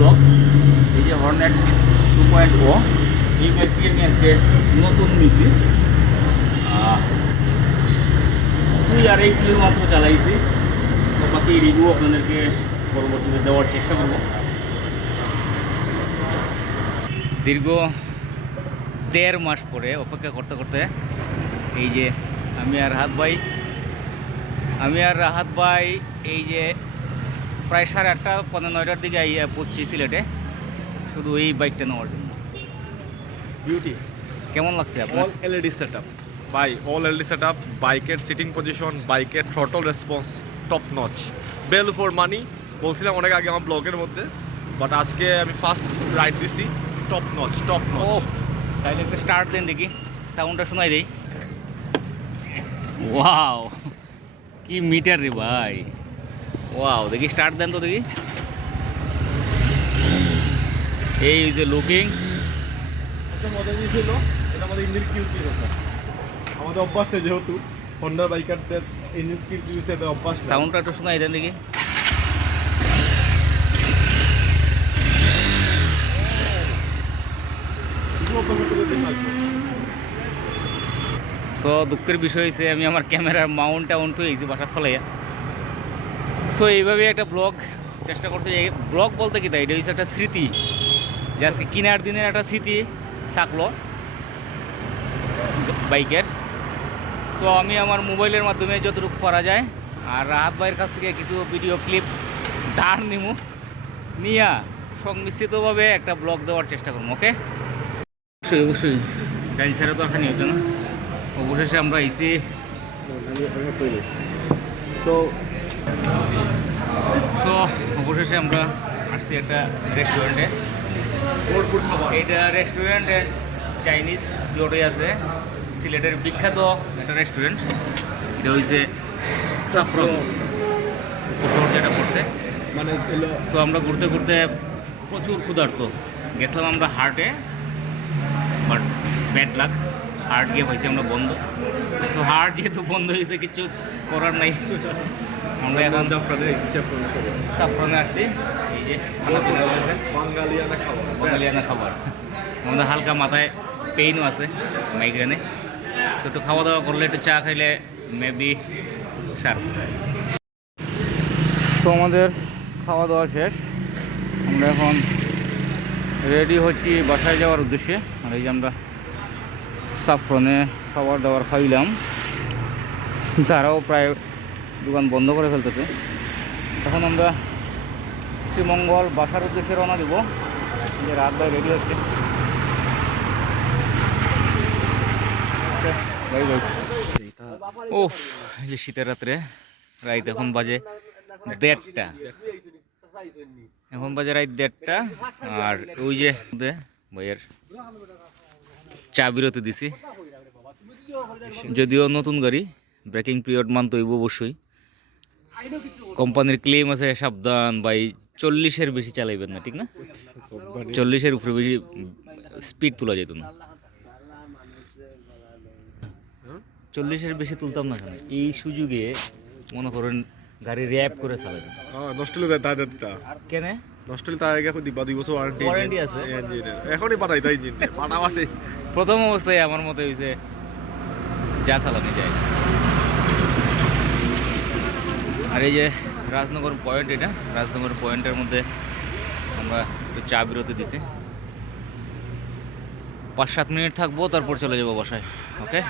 Blogs এই যে Hornet two point ও এই বাইকটি আমি আজকে নতুন নিছি দুই আড়াই কিলো মাত্র চালাইছি, তো বাকি রিভিউ আপনাদেরকে পরবর্তীতে দেওয়ার চেষ্টা করব। দীর্ঘ দেড় মাস পরে অপেক্ষা করতে করতে এই যে আমি আর হাত ভাই, আমি আর রাহাত ভাই এই যে প্রায় সাড়ে আটটা পনেরো নয়টার দিকে আইয়া পড়ছি সিলেটে। শুধু এই বাইকটা নেওয়ার জন্য। বিউটি কেমন লাগছে আপনার? All LED setup by all LED setup বাইকের সিটিং পজিশন বাইকের throttle response top notch value for money বলছিলাম অনেক আগে আমার ব্লগের মধ্যে বাট আজকে আমি ফার্স্ট রাইড দিছি টপ নচ টপ নচ তাহলে একটা স্টার্ট দেন দেখি। সাউন্ডটা শোনাই দেই। ওয়াও কি মিটার রে ভাই। ওয়াও দেখি স্টার্ট দেন তো দেখি। এই যে লুকিং হলো এটা আমাদের ইঞ্জিন কিল চিজ আছে। আমাদের অভ্যাসটা যেহেতু হন্ডার বাইকারদের ইঞ্জিন কিল চিজ হিসেবে অভ্যাস নাই। সাউন্ডটা একটু শোনাই দেন দেখি। সো দুঃখের বিষয় হয়েছে আমি আমার ক্যামেরার মাউন্টটা অন হয়েছি বাসার ফলাইয়া সো এইভাবে একটা ব্লগ চেষ্টা করছে। যে ব্লগ বলতে কি তাই? এটা হচ্ছে একটা স্মৃতি। যে আজকে কিনার দিনের একটা স্মৃতি থাকল বাইকের। সো আমি আমার মোবাইলের মাধ্যমে যতটুকু করা যায় আর রাহাত ভাইয়ের কাছ থেকে কিছু ভিডিও ক্লিপ ধার নিমু। নিয়া সংমিশ্রিতভাবে একটা ব্লগ দেওয়ার চেষ্টা করব ওকে অবশ্যই অবশ্যই। ডাইল ছাড়া তো আসা হতো না। অবশেষে আমরা এসে So, সো অবশেষে আমরা আসছি একটা রেস্টুরেন্টে ভরপুর খাবার। এটা রেস্টুরেন্ট চাইনিজ দুটোই আছে। সিলেটের বিখ্যাত একটা রেস্টুরেন্ট এটা হয়েছে সাফরন উপশহর যেটা পড়ছে। মানে সো আমরা ঘুরতে ঘুরতে প্রচুর ক্ষুধার্ত। গেছিলাম আমরা হার্টে বাট ব্যাড লাক হার্ট গিয়ে পাইছি আমরা বন্ধ। তো হার্ট যেহেতু বন্ধ হয়েছে কিছু করার নাই। আমরা এখন জাফরানের হিসাব করে সবাই সাফরনে আসছি। এই যে খানা পিনা রয়েছে বাঙালিয়ানা খাবার। বাঙালিয়ানা খাবার। আমাদের হালকা মাথায় পেইনও আছে মাইগ্রেনে। তো একটু খাওয়া দাওয়া করলে একটু চা খাইলে মেবি সার। তো আমাদের খাওয়া দাওয়া শেষ। আমরা এখন রেডি হচ্ছি বাসায় যাওয়ার উদ্দেশ্যে। আর এই যে আমরা সাফরনে খাবার দাবার খাইলাম। তারাও প্রায় দোকান বন্ধ করে ফেলতেছে। এখন আমরা শ্রীমঙ্গল বাসার উদ্দেশ্যে রওনা দিব। যে রাত ভাই রেডি হচ্ছে। ওফ যে শীতের রাত্রে, রাইত এখন বাজে দেড়টা। এখন বাজে রাইত দেড়টা, আর ওই যে ভাইয়ের চা বিরতি দিছি। যদিও নতুন গাড়ি, ব্রেকিং পিরিয়ড মানতে হইব অবশ্যই। কোম্পানির ক্লেম আছে সাবধান ভাই। চল্লিশের বেশি চালাইবেন না ঠিক না? চল্লিশের উপরে বেশি স্পিড তোলা যেত না। চল্লিশের বেশি তুলতাম না কেন? এই সুযোগে মনে করেন গাড়ি র্যাপ করে চালাই নষ্ট হলে দিতা কেন? নষ্ট হলে তার আগে দিবা দুই বছর ওয়ারেন্টি আছে? এখনই পাঠাই তাই ইঞ্জিন পাঠাবাতে প্রথম অবস্থায় আমার মতে হয়েছে যা চালানো যায়। আর এই যে রাজনগর পয়েন্ট এটা, রাজনগর পয়েন্টের মধ্যে আমরা একটু চা বিরতি দিছি। পাঁচ সাত মিনিট থাকব, তারপর চলে যাব বাসায় ওকে